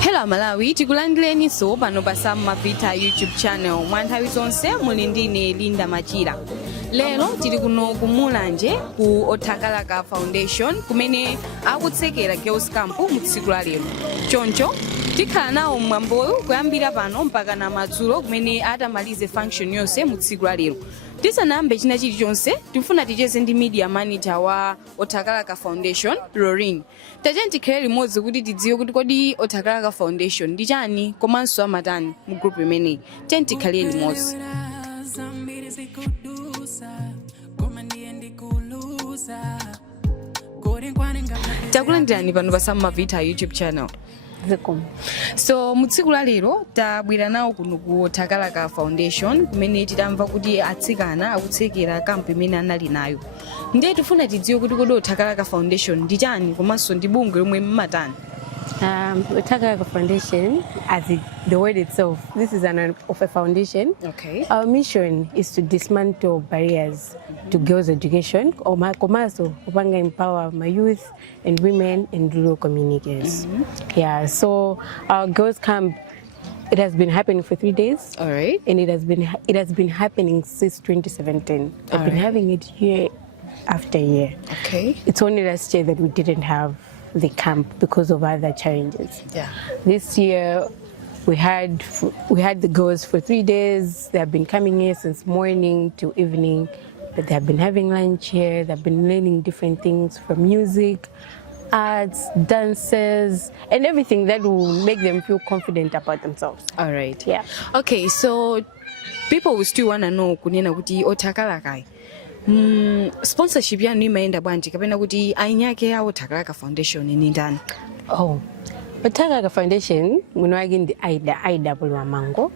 Hello Malawi, tikulandireni so pano pa Mmavita YouTube channel. Mwanthawi zonse muli ndine Linda Machira. Lero tili kuno kumulanje ku Othakalaka Foundation kumene akutsekera Girls Camp mu tsiku la lero. Choncho tikhala nawo mwamboyo kuyambira pano mpaka na madzulo kumene atamalize function yonse mu tsiku la lero. Tisanambe china chilichonse tifuna ticheze ndi media manager wa Othakalaka Foundation, Lorin. Tajenti tikhale limodzi kuti tidziwe kuti kodi Othakalaka Foundation ndi chani komanso amatani mu group imeneyi. Tikhale limodzi. Takulandirani pano pa Mmavita YouTube channel. So mutsiku la lero tabwera nawo kuno ku Othakalaka Foundation kumene titamva kuti atsikana akutsekera kampu imene anali nayo. Ndiye tifuna tidziwe kuti kodi Othakalaka Foundation ndi chani komanso ndi bungwe lomwe mmatani. Othakalaka Foundation, as the word itself, this is of a foundation. Okay. Our mission is to dismantle barriers to girls' education, or empower my youth and women in rural communities. Yeah, so our girls' camp, it has been happening for 3 days. All right. And it has been happening since 2017. I've been having it year after year. Okay. It's only last year that we didn't have the camp because of other challenges. Yeah. This year we had the girls for 3 days. They have been coming here since morning to evening, but they have been having lunch here. They've been learning different things from music, arts, dances, and everything that will make them feel confident about themselves. All right. Yeah. Okay, so people will still want to know kunena kuti Othakalaka sponsorship yanu imaenda bwanji kapena kuti ainyake ya Othakalaka Foundation ni ndani? Oh, Othakalaka Foundation munwagi ndi Aida Bulwamango.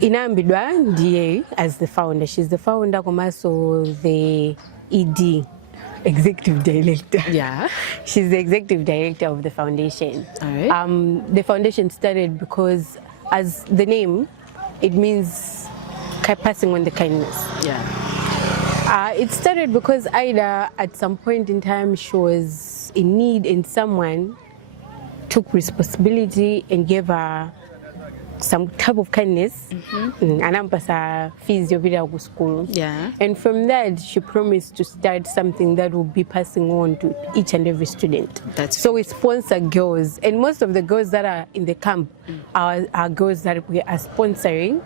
Inayambidwa ndiye as the founder. She's the founder komanso the ED, executive director. Yeah. She's the executive director of the foundation. All right. The foundation started because, as the name, it means passing on the kindness. Yeah. It started because Aida, at some point in time, she was in need, and someone took responsibility and gave her some type of kindness. Anampasa fees yobira school. Yeah. And from that, she promised to start something that will be passing on to each and every student. So we sponsor girls, and most of the girls that are in the camp are girls that we are sponsoring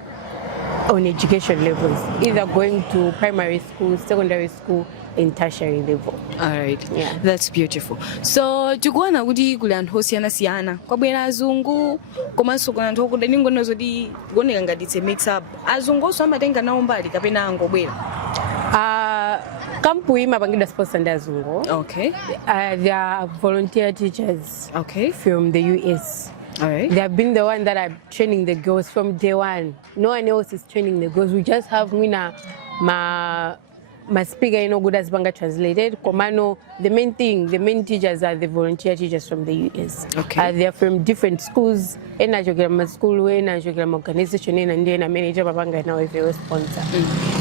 on education levels, either going to primary school, secondary school, and tertiary level. All right. Yeah. That's beautiful. So tikuona kuti kuli anthu osiyana-siyana kwabwera azungu komanso kuna anthu okuda ningono zoti kuoneka ngati it's a mix up. Azungu oso amatenga nawo mbali kapena angobwera. Kampu imapangidwa sponsor ndi azungu. Okay. They are volunteer teachers. Okay. From the US. All right. They have been the one that are training the girls from day one. No one else is training the girls. We just have my speaker, good as Banga translated. Komano, the main teachers are the volunteer teachers from the US. Okay. They are from different schools. Ena jogama school, ena jogama organization, and then a manager babanga now is a sponsor.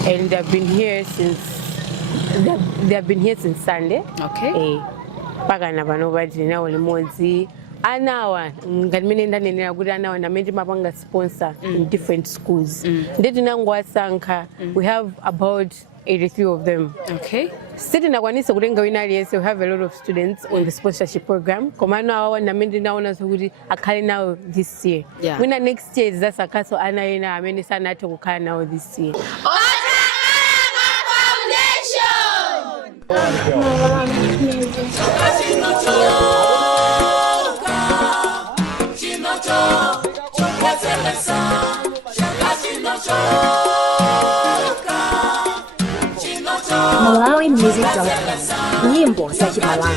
And they have been here since Sunday. Okay. Pagana banobadi na olimonzi. Anawa ngamine ndani nina guda anawa na meji mapanga sponsor in different schools. Ndeti nangwa sanka, we have about 83 of them. Okay. Sitting na kwanisa kurenga winari yese, we have a lot of students on the sponsorship program. Komano awa na meji na wana sugudi akali now this year. Yeah. Wina next year is that sakaso ana yena ameni sana ato kukana now this year. Malawi Music.com. Nyimbo za Malawi.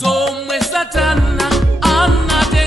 Somwe satana anate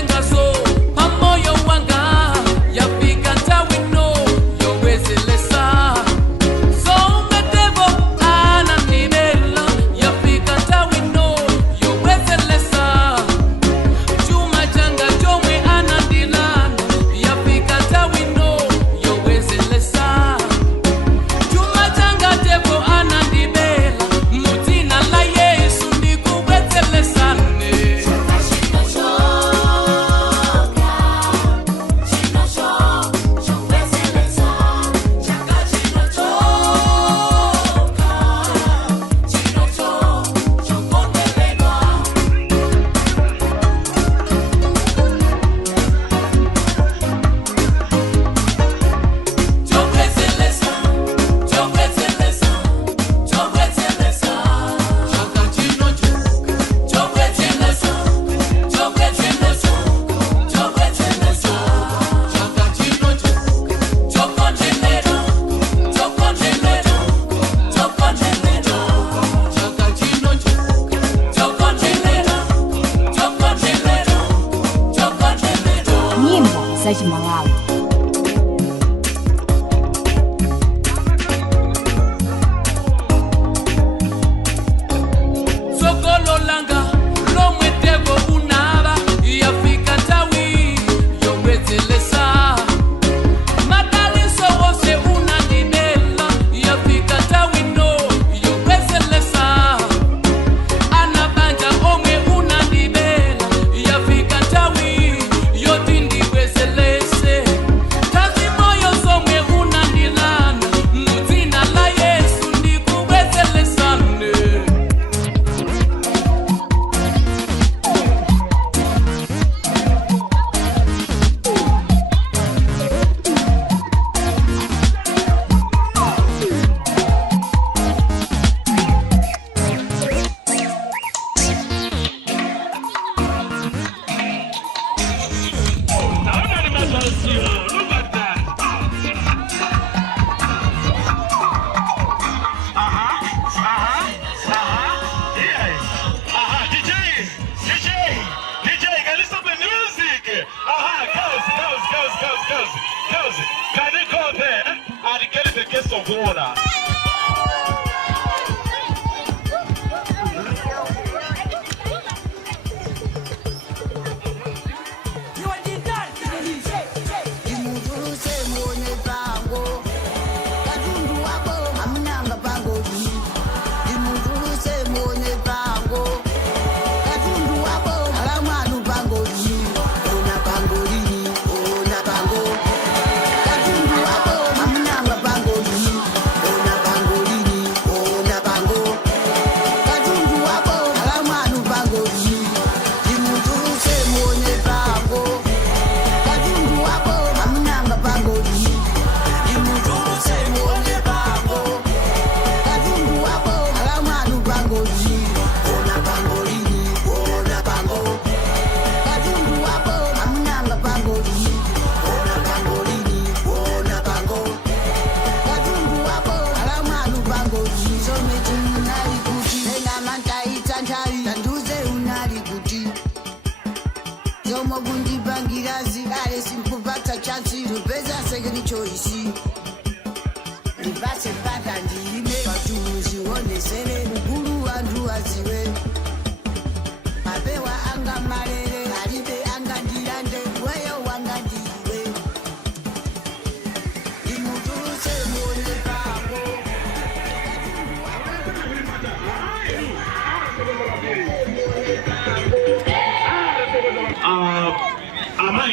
zachimalawi.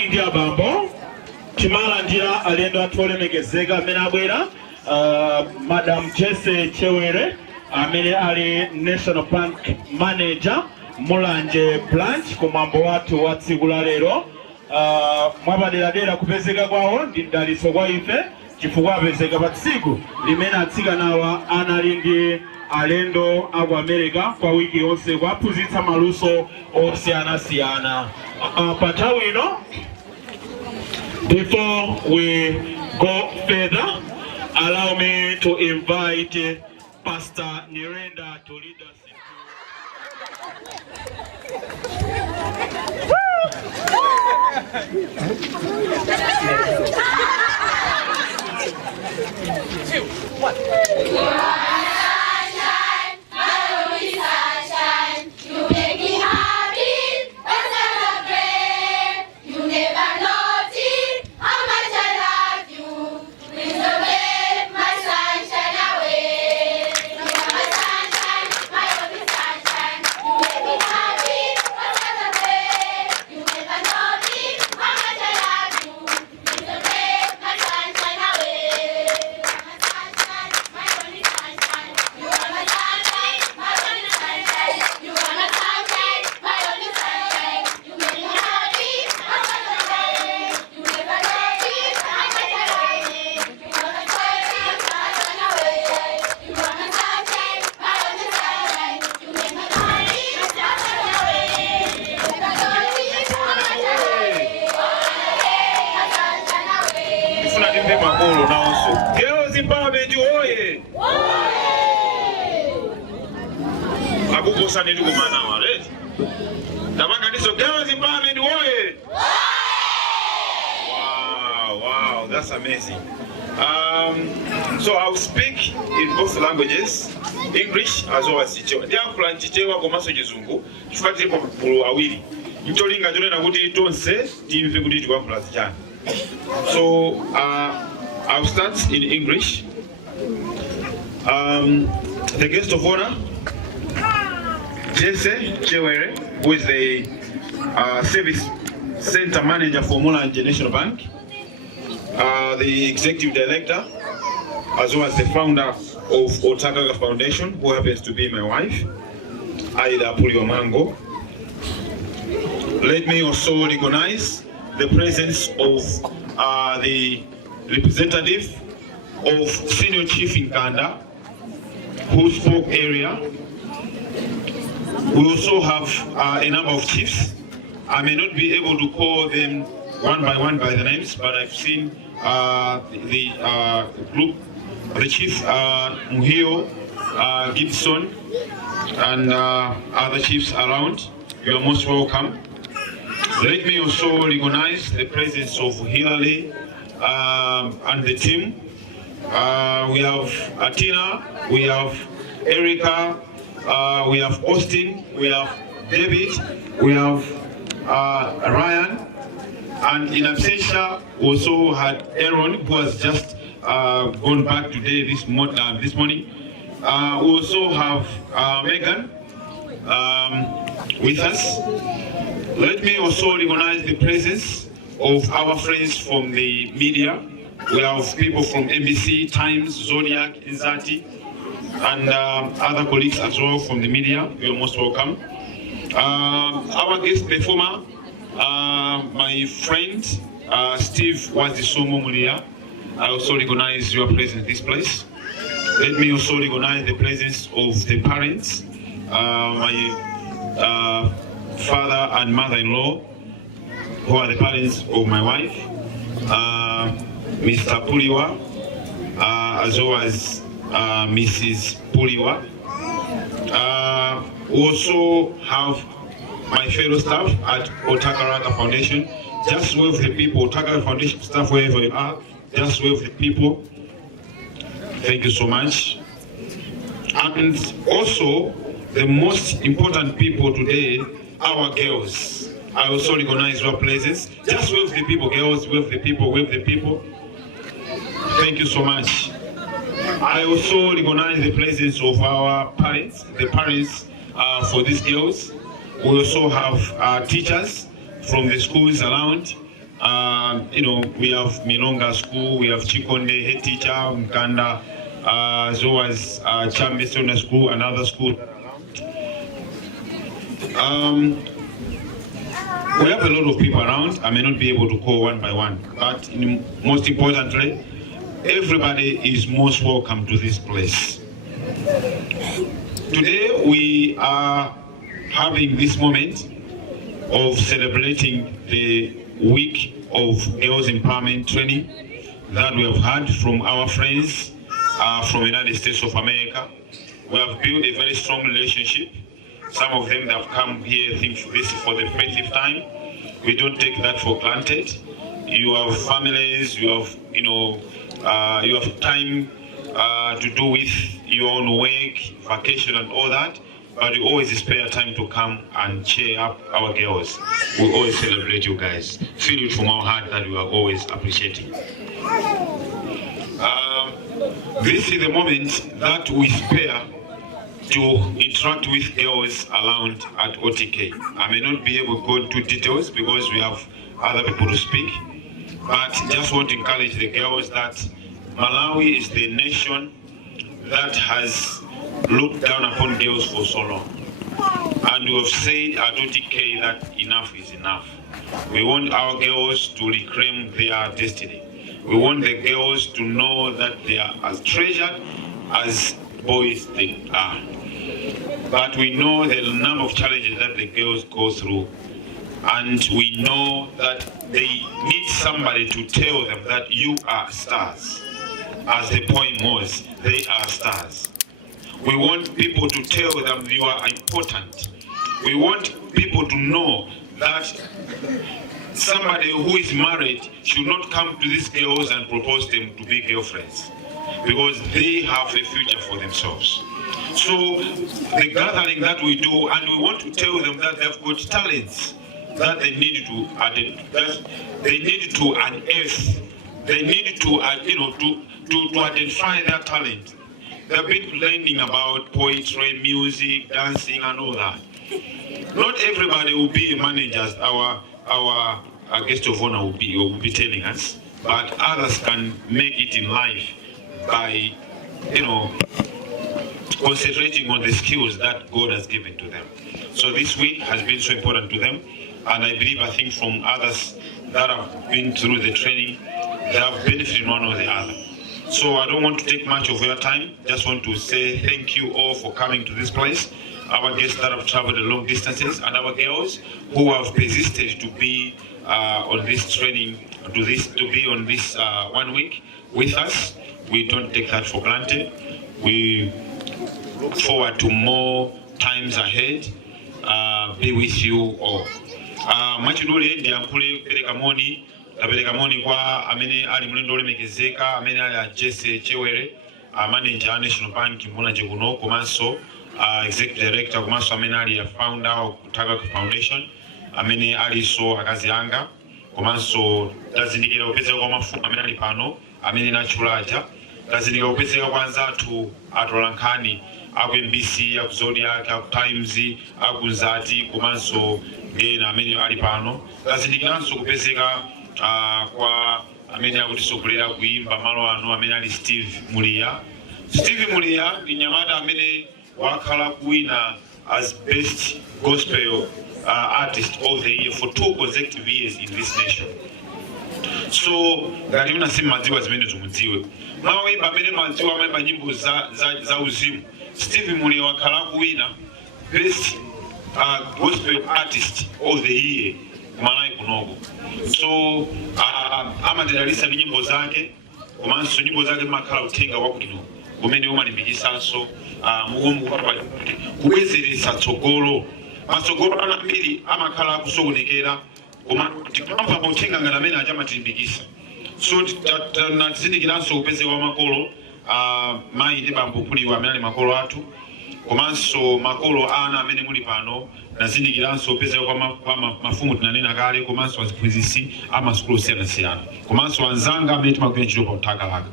India Bambo, Chimala Ndia aliendo atole megezega menabwera, Madam Jesse Chewere, Mmene ali National Bank Manager, Mulanje Branch, kumambo watu watsigula lero, mwabadera kupezeka kwawo, ndaliso kwa ife, chifukwa bezeka patsiku, limene atsika nawa analindi alendo aku America kwa wiki yonse kwaphunzitsa maluso osiyana-siyana. Panthawi ino, before we go further, allow me to invite Pastor Nirenda to lead us Girls empowerment oye! Akukosa nini kumana wale? Tabanga ndiso girls empowerment oye! that's amazing. So I'll speak in both languages, English as well as Chichewa. Ndiyankhula Chichewa komanso Chizungu, chifukwa tili magulu awiri. Ncholinga chonena kuti tonse timve kuti tikuyankhula zichani. So I'll start in English. The guest of honor, Jesse Chewere, who is the Service Center Manager for Mmene National Bank, the Executive Director, as well as the founder of Otakaga Foundation, who happens to be my wife, Aida Puliomango. Let me also recognize the presence of the representative of Senior Chief in Kanda, who spoke earlier. We also have a number of chiefs. I may not be able to call them one by the names, but I've seen the group, the chief Muhio, Gibson, and other chiefs around. You are most welcome. Let me also recognize the presence of Hilary and the team. We have Atina, we have Erica, we have Austin, we have David, we have Ryan, and in absentia also had Aaron, who has just gone back today this morning. We also have Megan with us. Let me also recognize the presence of our friends from the media. We have people from NBC, Times, Zodiac, Inzati, and other colleagues as well from the media. You're most welcome. Our guest performer, my friend Steve Wazisomo Mulia. I also recognize your presence in this place. Let me also recognize the presence of the parents, my father and mother-in-law, who are the parents of my wife, Mr. Puliwa, as well as Mrs. Puliwa. We also have my fellow staff at Otakaga Foundation. Just wave the people, Otakaga Foundation staff, wherever you are, just wave the people. Thank you so much. And also, the most important people today, our girls. I also recognize your presence. Just wave the people, girls, wave the people, wave the people. Thank you so much. I also recognize the presence of our parents, the parents for these girls. We also have teachers from the schools around. We have Minonga School, we have Chikonde, head teacher, Mkanda, as well as Chambe Sona School and other schools. We have a lot of people around. I may not be able to call one by one, but most importantly, everybody is most welcome to this place. Today we are having this moment of celebrating the week of girls empowerment training that we have had from our friends from the United States of America. We have built a very strong relationship. Some of them have come here, I think this is for the 50th time. We don't take that for granted. You have families, you have, you have time to do with your own work, vacation and all that, but you always spare time to come and cheer up our girls. We always celebrate you guys. Feel it from our heart that we are always appreciating. This is the moment that we spare to interact with girls around at OTK. I may not be able to go into details because we have other people to speak, but just want to encourage the girls that Malawi is the nation that has looked down upon girls for so long. And we have said at OTK that enough is enough. We want our girls to reclaim their destiny. We want the girls to know that they are as treasured as boys they are. But we know the number of challenges that the girls go through, and we know that they need somebody to tell them that you are stars. As the poem was, they are stars. We want people to tell them you are important. We want people to know that somebody who is married should not come to these girls and propose them to be girlfriends, because they have a future for themselves. So the gathering that we do, and we want to tell them that they've got talents that they need to unearth. They need to identify their talent. They've been learning about poetry, music, dancing, and all that. Not everybody will be a manager, as our guest of honor will be telling us, but others can make it in life by, concentrating on the skills that God has given to them. So this week has been so important to them, and I think from others that have been through the training, they have benefited one or the other. So I don't want to take much of your time, just want to say thank you all for coming to this place. Our guests that have traveled the long distances, and our girls who have persisted to be on this training, to be on this 1 week with us. We don't take that for granted. We look forward to more times ahead. Be with you all. Mwachidule ndi ankule pereka moni kwa amene ali mlendo olemekezeka, amene ali Jesse Chewere, manager wa National Bank Mmene kuno, komanso executive director, komanso amene ali founder of Lothandza Foundation, amene ali so akazi anga, komanso tazindikira kupezeka kwa mafumu amene ali pano, amene nachulaja, tazindikira kupezeka kwa anzathu atolankhani aku MBC, aku Zodiac, aku Times, aku Nzati, komanso ngena amene ali pano, tazindikiranso kupezeka kwa amene akutisogolera kuimba malo ano, amene ali Steve Mulia ndi nyamata amene wakhala kuwina as best gospel artist of the year for 2 consecutive years in this nation. So ngati unasema madziwa zimene zumudziwe mawimba amene madziwa amaimba nyimbo za uzimu, Steve Mulia wakhala kuwina best gospel artist of the year kumalai kunogo. So amatidalisa ndi nyimbo zake, komanso nyimbo zake makhala uthenga wabwino kumene umalimbikisanso kubwezeresa tsogolo matsogolo ambiri amakhala akusokonekera, koma tikamva mauthenga ngati amene achamatilimbikisa. So tizindikiranso kupezeka wa makolo, mayi ndi bambo Puliwa amene ali makolo athu, komanso makolo ana amene muli pano, nazindikiranso kupezeka kwa mafumu tinanena kale, komanso aziphunzitsi amasukulu osiyanasiyana, komanso anzanga amene timagwira ntchito pa uthakalaka,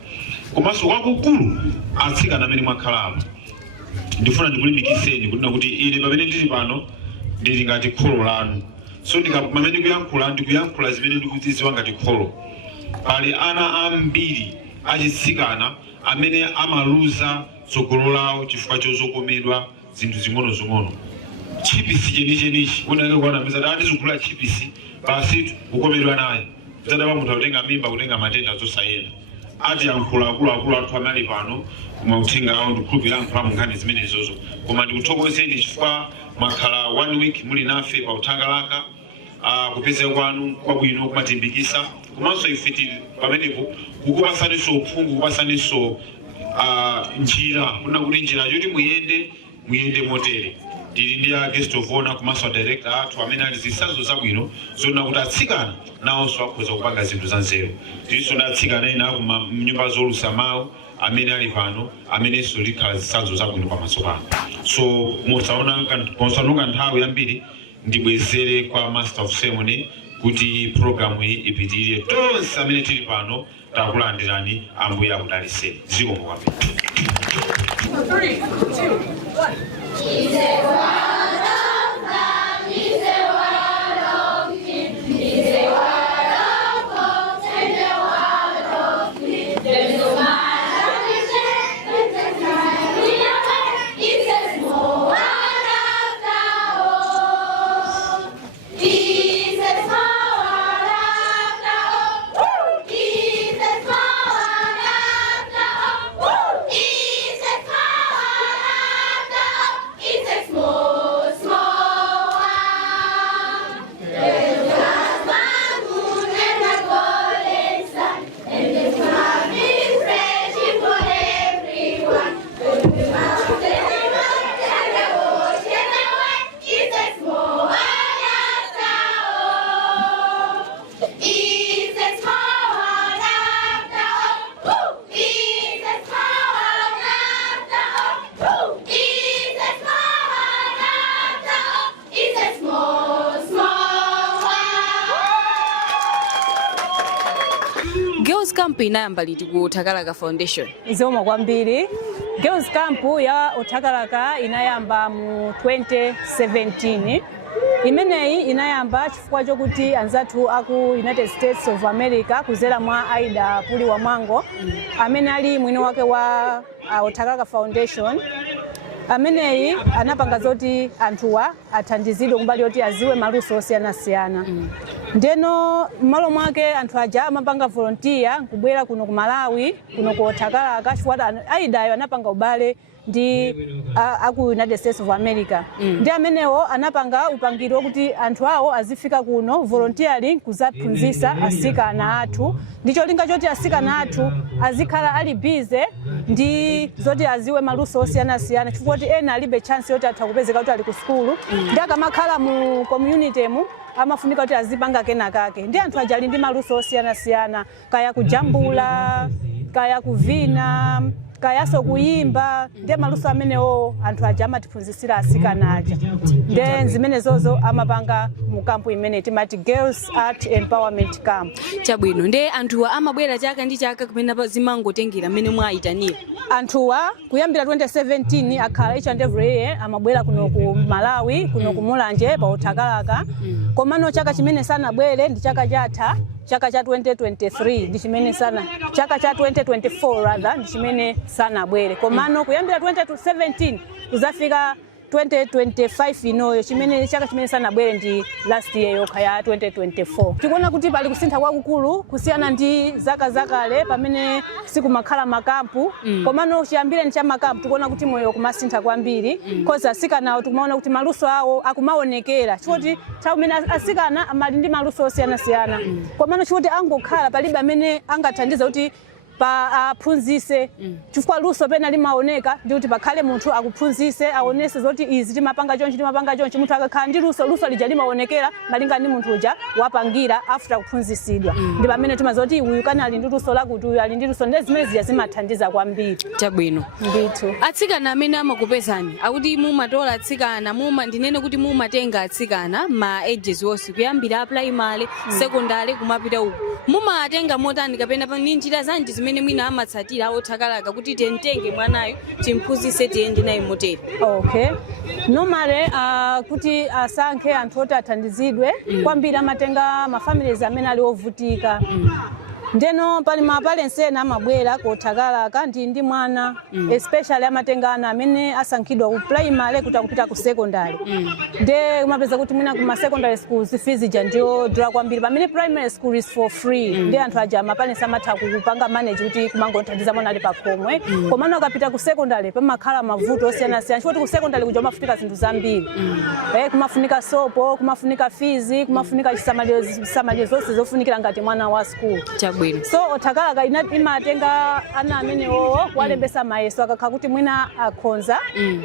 komanso kwakukulu atsikana amene mwakhalamo. Ndifuna ndikulimbikitseni kuti ine pamene ndili pano ndili ngati kholo lanu. So pamene ndikuyankhula zimene ndikudziwa ngati kholo, pali ana ambiri achitsikana amene amaluza tsogolo lawo chifukwa chozokomedwa zinthu zing'ono-zing'ono. Chipisi chenichenichi unake kuona meza atizikula chipisi basi kukomedwa naye zadaba munthu akutenga mimba, kutenga matenda zosayenda. Ati yankhula akulu athu amali pano kumauthenga awo ndikhulupirira mphamvu nkhani zimenezozo, koma ndikuthokozeni chifukwa mwakhala 1 week muli nafe pa uthakalaka, kupezeka kwanu kwabwino kumatimbikisa, komanso ife pamenepo kukupasaniso uphungu, kupasaniso njira, kuna kuti njira yoti muyende motere. Tili ndi guest of honor komanso director athu amene ali zitsanzo zabwino zona kuti atsikana nawonso akhoza kupanga zinthu za nzeru. Tilinso ndi atsikana ena mnyumba zolusa mawu amene ali pano, amenenso likhala zitsanzo zabwino pamaso pano. So musaononga nthawi yambiri, ndibwezere kwa master of ceremony kuti programu iyi ipitirire. Tonse amene tili pano takulandirani, Ambuye akudalitseni. Zikomo kwambiri. 3, 2, 1. He's a word of love, he's a word of peace, he's a word of hope, and a word of peace. There's no matter which way, there's no way, it's a small word after all. He's a small word after all. He's a small word after all. He's a small word after all. It's a small Girls Camp inayamba liti ku Othakalaka Foundation? Zomwe kwambiri. Girls Camp ya Othakalaka inayamba mu 2017. Imeneyi inayamba chifukwa chokuti anzathu aku United States of America kuzera mwa Aida Puli wa Mwango amene ali mwini wake wa Othakalaka Foundation. Ameneyi anapanga zoti anthuwa athandizidwe kumbali yoti aziwe maluso osiyana-siyana. Ndeno malo mwake anthu aja amapanga volunteer kubwera kuno ku Malawi, kuno ku Othakalaka chifukwa Aidayo anapanga ubale ndi aku United States of America. Ndi amenewo anapanga upangiro kuti anthu awo azifika kuno volunteering kuzaphunzisa asikana athu. Ndicho linga choti asikana athu azikhala ali busy ndi zoti aziwe maluso osiyana-siyana chifukwa kuti ena alibe chance yoti atha kupezeka kuti ali ku school. Ndi akamakhala mu community mu amafunika kuti azipanga kenakake. Ndi anthu aja ali ndi maluso osiyana-siyana kaya kujambula, kaya kuvina, kayaso kuyimba, ndi maluso amenewo anthu aja amatiphunzisira asikana aja. Then zimene zozo amapanga mu kampu imene timati Girls Art Empowerment Camp. Chabwino, ndi anthuwa amabwera chaka ndi chaka kumene zimangotengera mmene mwayitanira. Anthuwa kuyambira 2017 akhala each and every year amabwera kuno ku Malawi, kuno ku Mulanje pa Othakalaka. Komano chaka chimene sanabwere ndi chaka chatha, chaka cha 2023 ndi chimene sana, chaka cha 2024 rather ndi chimene sanabwere. Komano kuyambira 2017 kuzafika 2025 inoyo chimene chaka chimene sanabwere ndi last year yokha ya 2024. Tikuona kuti pali kusintha kwakukulu kusiyana ndi zaka zakale pamene sikumakhala makampu. Komano chiyambire ndi cha makampu tikuona kuti moyo kumasintha kwambiri koza asikanawo tikumaona kuti maluso awo akumaonekera chifukwa pamene asikana amali ndi maluso osiyana-siyana. Komano chifukwa angokhala palibe amene angathandiza kuti pa aphunzise chifukwa luso pena limaoneka ndi kuti pakhale munthu akuphunzise aonese zoti izi timapanga chonchi munthu akakhala ndi luso lija limaonekera malinga ndi munthu uja wapangira after kuphunzisidwa. Ndi pamene timazoti uyu kana ali ndi luso lakuti uyu ali ndi luso ndi zimene zija zimathandiza kwambiri. Chabwino. Ndithu. Atsikana amene amakupezani akuti mumatola atsikana ndinene kuti mumatenga atsikana ma ages onse kuyambira primary, secondary kumapita uku. Mumatenga motani kapena pa njira zanji zimene mwina amatsatira Othakalaka kuti tentenge mwanayo timphunzise tiyende naye motero. Okay. Normally kuti asankhe anthu oti athandizidwe kwambiri amatenga ma families amene ali ovutika. Ndeno pali ma parents ena amabwera ku Othakalaka ndi mwana especially amatenga ana amene asankhidwa ku primary kuti akupita ku secondary. Nde umapeza kuti mwina ku secondary schools fees ija ndio dra kwambiri pamene primary school is for free. Ndi anthu aja ma parents amatha kupanga manage kuti kumangothandiza mwana ali pakhomwe. Komano akapita ku secondary pamakhala mavuto osiyana-siyana chifukwa ku secondary kuja kumafunika zinthu zambiri. Kumafunika sopo, kumafunika fees, kumafunika chisamaliro zonse zofunikira ngati mwana wa school. So Othakalaka imatenga ana amene owo walembesa mayeso akakha kuti mwina akhonza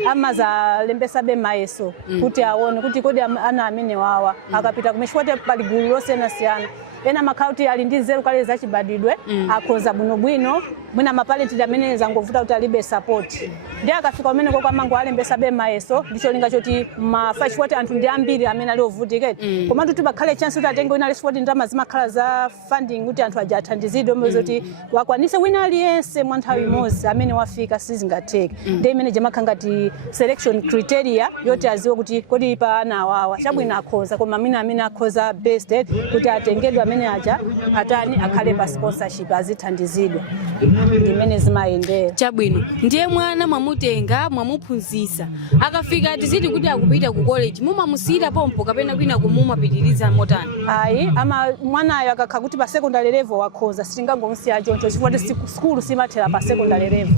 amaza lembesa be mayeso kuti aone kuti kodi ana amene wawa akapita kumechwate pali gulu losiyana-siyana. Ena makauti ali ndi nzeru kale zachibadidwe akhonza bwinobwino mwina mapalenti amene zangovuta kuti alibe support. Ndi akafika umene kwa mango alembesa be mayeso ndicho linga choti mafachi kuti anthu ndi ambiri amene ali ovutika. Koma kuti bakhale chance kuti atenge wina leswati ndama zimakhala za funding kuti anthu aja athandizidwe mozoti wakwanise wina aliyense mwa nthawi imodzi amene wafika sizingatheke. Ndi imene jamakha ngati selection criteria yoti aziwe kuti kodi pa ana awawa chabwino akhoza koma mina amene akhoza best kuti atengedwe amene aja atani akhale pa sponsorship azithandizidwa. Ndimene zimayendera. Chabwino. Ndiye mwana mwamutenga mwamuphunzisa akafika tiziti kuti akupita ku college mumamusira pompo kapena kwina kumumapitiriza motani. Ayi mwanayo akakha kuti pa secondary level wakhoza sitingangomusiya choncho chifukwa school simathera pa secondary level.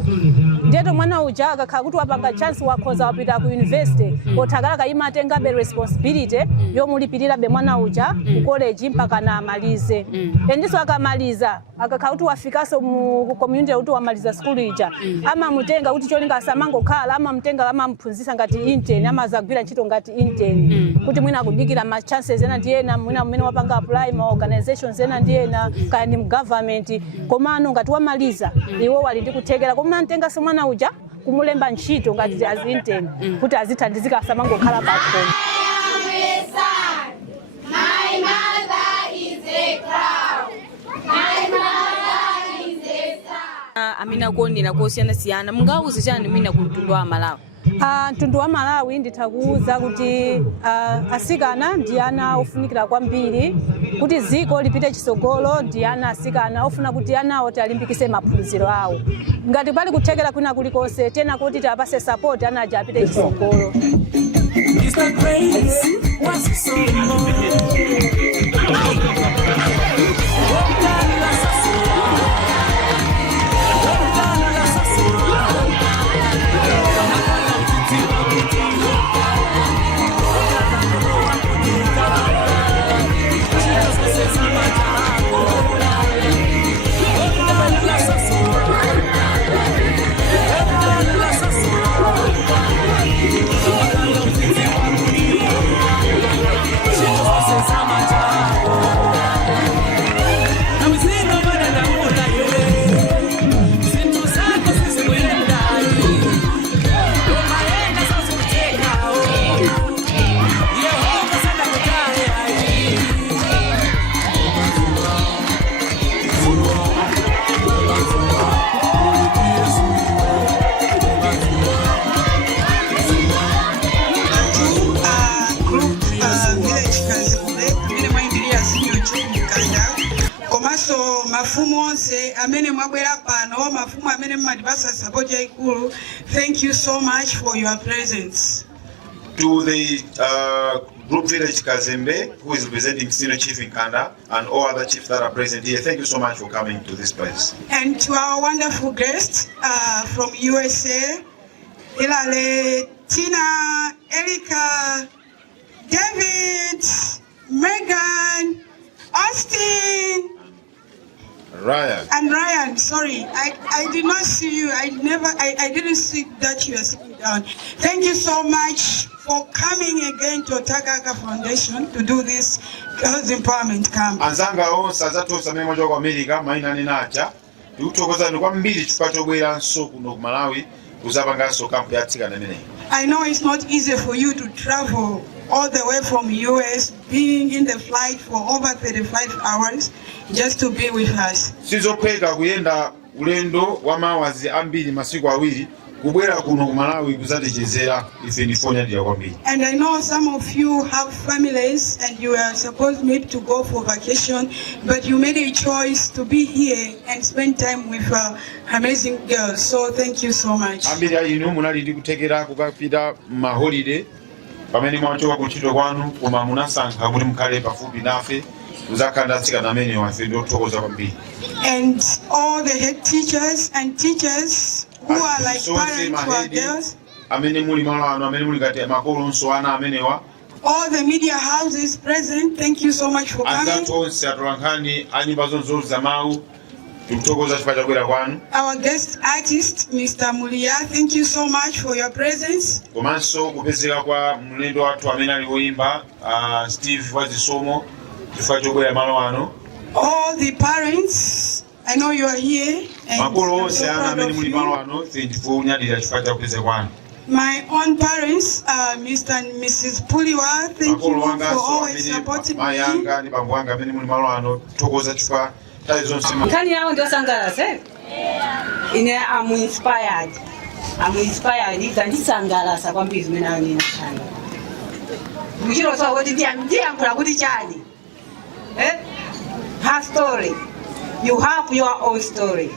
Ndeto mwana uja akakha kuti wapanga chance wakhoza wapita ku university Othakalaka imatenga be responsibility yomulipirira be mwana uja ku college mpaka na amalize. Endiso akamaliza akakha kuti wafikaso mu community kuti wamaliza school ija amamutenga kuti cholinga asamangokhala amamutenga amamphunzisa ngati intern amazagwira ntchito ngati intern kuti mwina akudikira ma chances ena ndiyena mwina mmene wapanga apply ma organizations ena ndiyena kaya ndi government komano ngati wamaliza iwo wali ndi kuthekera koma mtenga so mwana uja kumulemba ntchito ngati as intern kuti azithandizika asamangokhala pakho. My mother is a crown. My mother amene akuonera kosiyanasiyana mungawuze chani mwina ku mtundu wa Malawi? Mtundu wa Malawi ndithakuwuza kuti asikana ndi ana ofunikira kwambiri kuti dziko lipite chitsogolo, ndi ana asikana ofuna kuti anawo alimbikitse maphunziro awo. Ngati pali kuthekera kwina kulikonse tena kuti tipase support anaja apite chitsogolo. Thank you so much for your presence. To the group village Kazembe, who is representing senior chief in Kanda, and all other chiefs that are present here, thank you so much for coming to this place. And to our wonderful guests from USA, Ilale, Tina, Erika, David, Megan, Austin, Ryan, sorry, I did not see you. I didn't see that you were sitting down. Thank you so much for coming again to Otakaka Foundation to do this girls empowerment camp. Anzanga onse azatosa memoja kwa America maina ninacha. Yutokozani kwa mbili tukatobwera nso kuno ku Malawi kuzabanga nso camp ya Asikana Mmene. I know it's not easy for you to travel all the way from US, being in the flight for over 35 hours just to be with us. Sizopeka kuyenda ulendo wa mawazi ambiri masiku awiri kubwera kuno ku Malawi kuzatechezera ife ndifonya ndiya kwambiri. And I know some of you have families and you are supposed maybe to go for vacation, but you made a choice to be here and spend time with amazing girls. So thank you so much. Ambiri ayinu munali ndi kutekera kukapita ma holiday pamene mwachoka kuntchito kwanu koma munasankha kuti mukhale pafupi nafe kuzakanda Asikana Mmene wafe ndothokoza kwambiri. And all the head teachers and teachers who are like parents to our girls. Amene muli malo ano amene muli ngati makolo nso ana amenewa. All the media houses present, thank you so much for coming. Azatu onse atolankhani anyimba zonse za mawu tukuthokoza chifukwa cha kubwera kwanu. Our guest artist Mr. Mulia, thank you so much for your presence. Komanso kupezeka kwa mlendo wathu amene ali woimba Steve Wazisomo chifukwa cha kubwera malo ano. All the parents, I know you are here and makolo I'm onse so ana proud amene of muli you. malo ano ndifunyadira chifukwa cha kupezeka kwanu. My own parents, Mr. and Mrs. Puliwa, thank you for always supporting me. Mayanga ni bambo wanga amene muli malo ano thokoza chifukwa tayi zonse. Kani yawo ndio sangalase? Ine I'm inspired. Zandisangalasa kwambiri zimene ani nakhani. Mchiro so woti ndiyankhula kuti chani? Her story. You have your own story.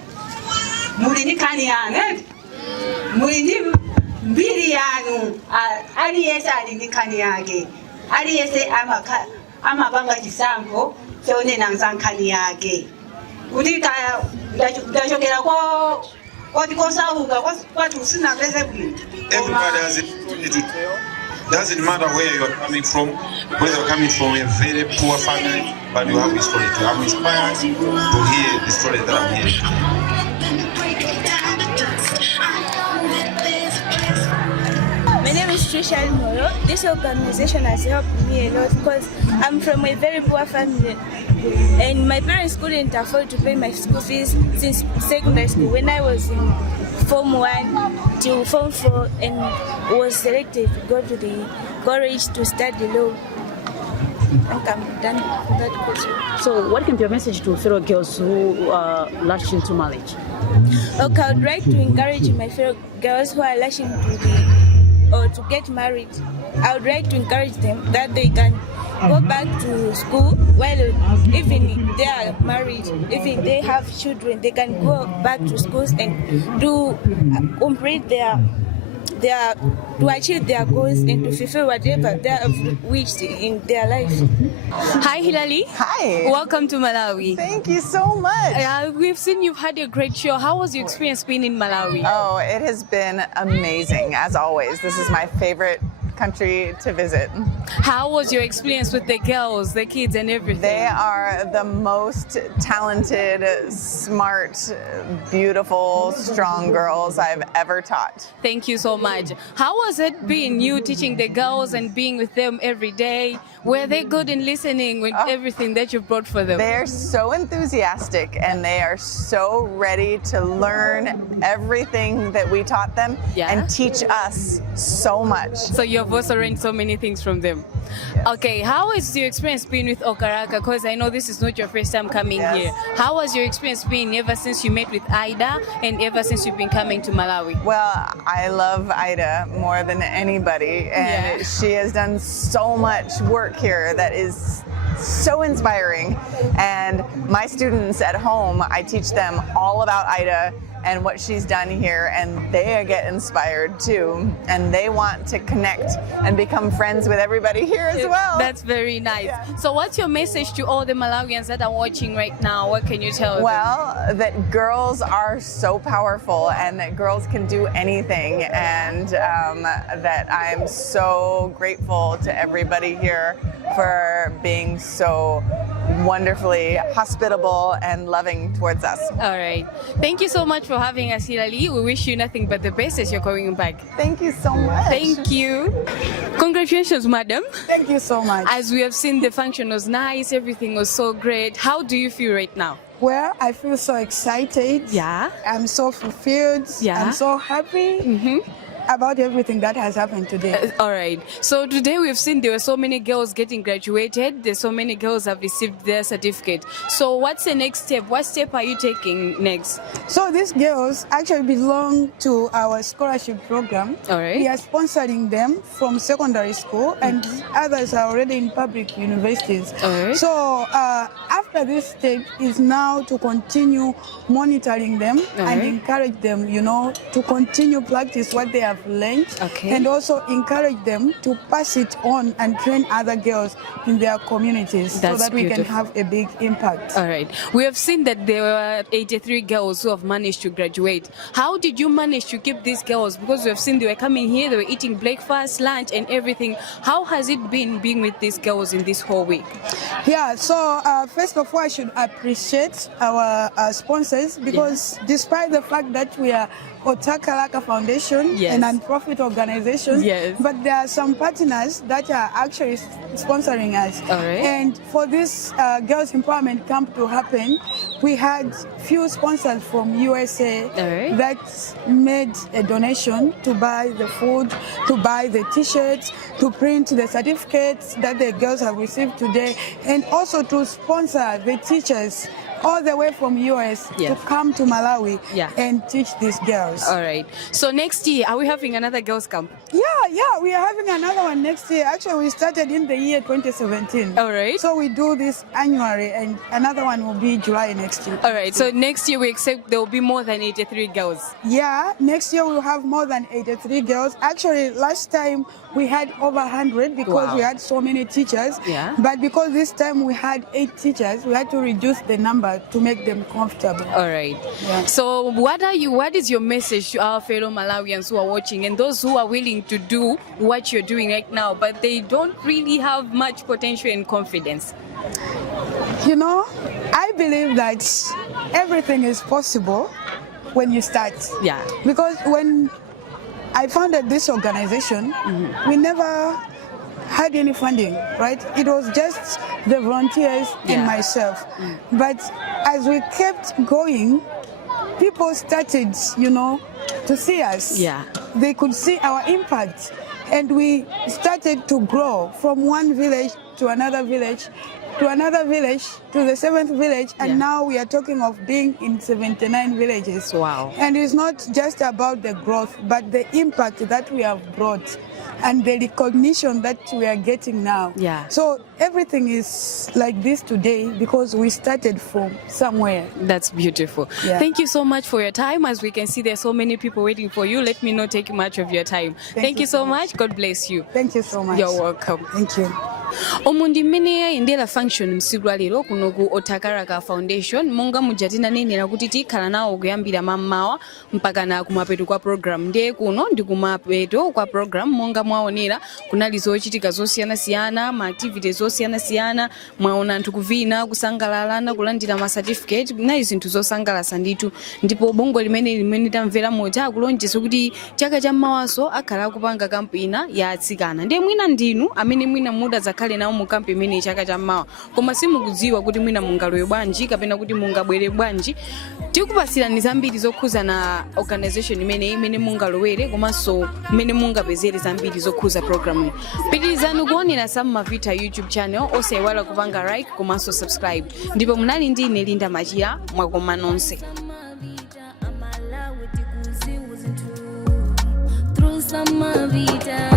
Muli ni kani yanu, muli ni mbiri yanu, aliyese ali ni kani yake. Aliyese amapanga chisankho chonena nsankani yake. Kuti ndachokera kwa tikosauka kwati usina pese bwino. Everybody has a story to tell. Doesn't matter where you are coming from, whether you're coming from a very poor family, but you have a story to tell. I'm inspired to hear the story that I'm hearing. My name is Trisha Moro. This organization has helped me a lot because I'm from a very poor family and my parents couldn't afford to pay my school fees since secondary school when I was in Form 1 to Form 4 and was selected to go to the college to study law. think I'm done with that question. So what can be your message to fellow girls who are lashed into marriage? Okay, I would like to encourage my fellow girls who are rushing to get married. I would like to encourage them that they can go back to school. Well, even they are married, even they have children, they can go back to schools and do complete to achieve their goals and to fulfill whatever they have wished in their life. Hi, Hilary. Hi. Welcome to Malawi. Thank you so much. We've seen you've had a great show. How was your experience being in Malawi? Oh, it has been amazing, as always. This is my favorite country to visit. How was your experience with the girls, the kids, and everything? They are the most talented, smart, beautiful, strong girls I've ever taught. Thank you so much. How was it being you teaching the girls and being with them every day? Were they good in listening with everything that you brought for them? They are so enthusiastic and they are so ready to learn everything that we taught them and teach us so much. So you've also learned so many things from them. Yes. Okay, how is your experience been with Okaraka? Because I know this is not your first time coming here. How was your experience been ever since you met with Ida and ever since you've been coming to Malawi? Well, I love Ida more than anybody, and she has done so much work here that is so inspiring. And my students at home, I teach them all about Ida and what she's done here, and they get inspired too, and they want to connect and become friends with everybody here as well. That's very nice. Yeah. So what's your message to all the Malawians that are watching right now? What can you tell them? Well, that girls are so powerful and that girls can do anything, and that I'm so grateful to everybody here for being so wonderfully hospitable and loving towards us. All right. Thank you so much for having us, Hilary. We wish you nothing but the best as you're coming back. Thank you so much. Thank you. Congratulations, madam. Thank you so much. As we have seen, the function was nice. Everything was so great. How do you feel right now? Well, I feel so excited. Yeah. I'm so fulfilled. Yeah. I'm so happy. About everything that has happened today. All right. So today we've seen there were so many girls getting graduated. There's so many girls have received their certificate. So what's the next step? What step are you taking next? So these girls actually belong to our scholarship program. All right. We are sponsoring them from secondary school, and others are already in public universities. All right. So after this step is now to continue monitoring them and encourage them, to continue practice what they have learned, and also encourage them to pass it on and train other girls in their communities so that we can have a big impact. All right. We have seen that there were 83 girls who have managed to graduate. How did you manage to keep these girls? Because we have seen they were coming here, they were eating breakfast, lunch, and everything. How has it been being with these girls in this whole week? Yeah, so first of all, I should appreciate our sponsors, because despite the fact that we are Otakalaka Foundation, a non-profit organization, but there are some partners that are actually sponsoring us. And for this Girls Empowerment Camp to happen, we had few sponsors from USA that made a donation to buy the food, to buy the t-shirts, to print the certificates that the girls have received today, and also to sponsor the teachers all the way from US to come to Malawi and teach these girls. All right. So next year, are we having another girls camp? Yeah, we are having another one next year. Actually, we started in the year 2017. All right. So we do this annually, and another one will be July next year. All right. So next year, we expect there will be more than 83 girls. Yeah, next year we'll have more than 83 girls. Actually, last time we had over 100 because we had so many teachers. Yeah. But because this time we had 8 teachers, we had to reduce the number to make them comfortable. All right. Yeah. So what is your message to our fellow Malawians who are watching and those who are willing to do what you're doing right now, but they don't really have much potential and confidence? I believe that everything is possible when you start. Yeah. Because when I founded this organization, we never had any funding, right? It was just the volunteers and myself. But as we kept going, people started, to see us. Yeah. They could see our impact. And we started to grow from one village to another village, to another village, to the 7th village, and now we are talking of being in 79 villages. Wow. And it's not just about the growth, but the impact that we have brought and the recognition that we are getting now. Yeah. So everything is like this today because we started from somewhere. That's beautiful. Yeah. Thank you so much for your time. As we can see, there's so many people waiting for you. Let me not take much of your time. Thank you so much. God bless you. Thank you so much. You're welcome. Thank you. Omundi mmene yayendera function msigwa lero kuno ku Otakaraka Foundation monga mujatina nenera kuti tikhala nawo kuyambira mammawa mpaka na kumapeto kwa program. Ndiye kuno ndi kumapeto kwa program monga mwaonera kunali zochitika zosiyana-siyana, ma activities zosiyana-siyana, mwaona anthu kuvina, kusangalalana, kulandira ma certificate, nayi zinthu zosangalatsa ndithu. Ndipo bungwe limene tamvera moti akulonjeza kuti chaka cha mawaso akhala akupanga kampu ina ya atsikana. Ndiye mwina ndinu amene mwina muda zakhale nawo mu kampu imene chaka cha mawa. Koma simukudziwa kuti mwina mungalowe bwanji kapena kuti mungabwere bwanji. Tikupasirani zambiri zokhuza na organization imene mungalowere komanso imene mungapezere zambiri zokhuza program iyi. Pitirizani kuonera Mmavita YouTube channel osaiwala kupanga like komanso subscribe. Ndipo munali ndi ine Linda Machira mwakoma nonse. Mmavita